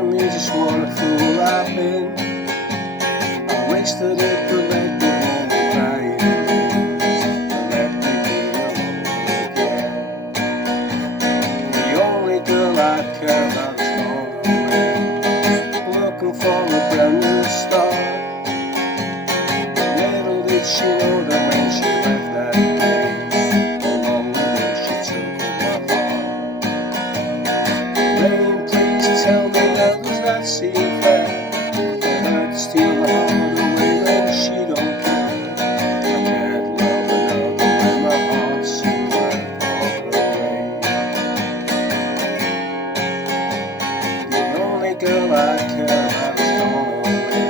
telling me just what a fool I've been. I wish that it would let me home and crying and let me be alone again. The only girl I care about is gone away, looking for a brand new start. Little did she know that when she left that day, along with her she took my heart. Rain, please tell me how does that seem fair? For her to steal my heart away when she don't care. I can't love another when my heart's somewhere far away. The only girl I care about is gone away,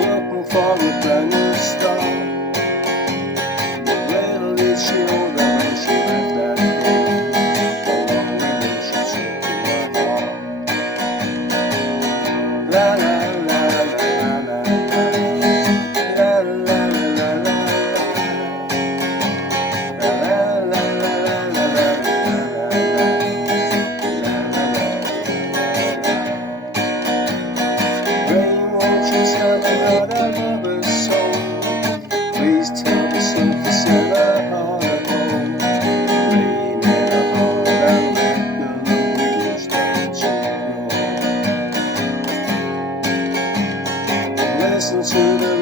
looking for a brand new start. Little did she know that when she left that day, along with her she took my heart. La la la la la la la la la la la la la la. Rain, won't you tell me that I love her so? Please tell me something, send her heart at home. Rain in her heart and let the wings start to grow. Listen to the